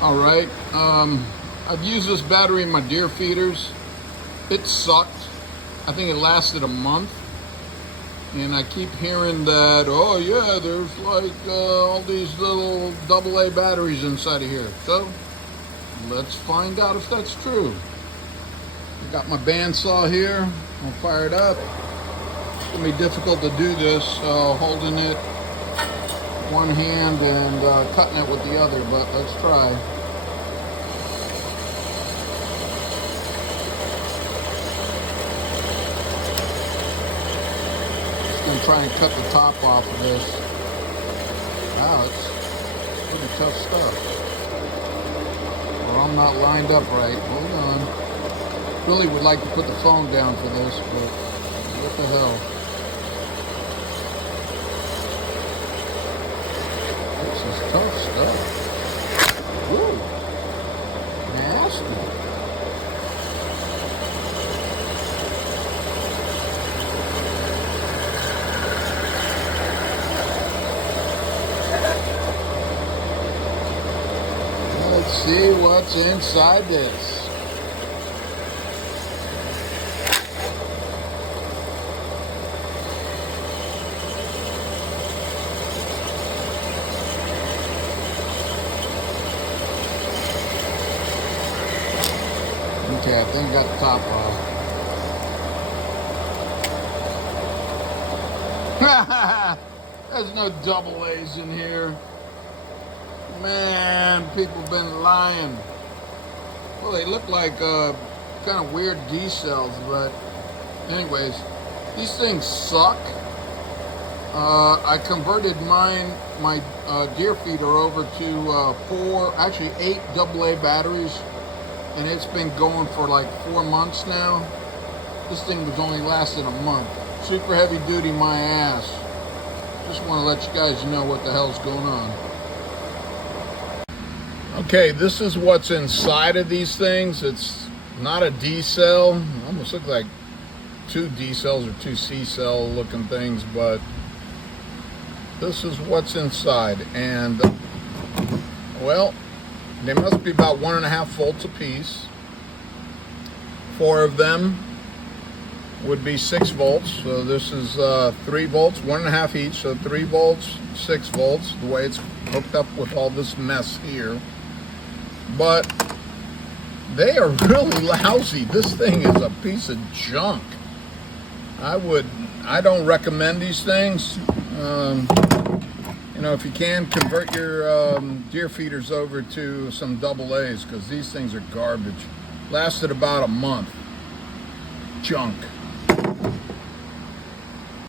All right. I've used this battery in my deer feeders. It sucked. I think it lasted a month. And I keep hearing that, oh yeah, there's like all these little AA batteries inside of here. So let's find out if that's true. I got my bandsaw here. I'll fire it up. It's gonna be difficult to do this holding it one hand and cutting it with the other, but let's try. Just gonna try and cut the top off of this. Wow, it's pretty tough stuff. Well, I'm not lined up right. Hold on. Really would like to put the phone down for this, but what the hell? This is tough stuff. Woo! Nasty. Let's see what's inside this. Okay, I think I got the top off. There's no double A's in here. Man, people been lying. Well, they look like kind of weird D cells, but anyways, these things suck. I converted my deer feeder over to actually 8 AA batteries, and it's been going for like 4 months now. This thing was only lasting a month. Super heavy duty, my ass. Just want to let you guys know what the hell's going on. Okay, this is what's inside of these things. It's not a D cell. Almost look like 2 D cells or 2 C cell looking things, but this is what's inside. And well, they must be about 1.5 volts a piece. 4 of them would be 6 volts. So this is 3 volts, 1.5 each. So 3 volts, 6 volts, the way it's hooked up with all this mess here. But they are really lousy. This thing is a piece of junk. I don't recommend these things. You know, if you can, convert your deer feeders over to some AA's, because these things are garbage. Lasted about a month. Junk.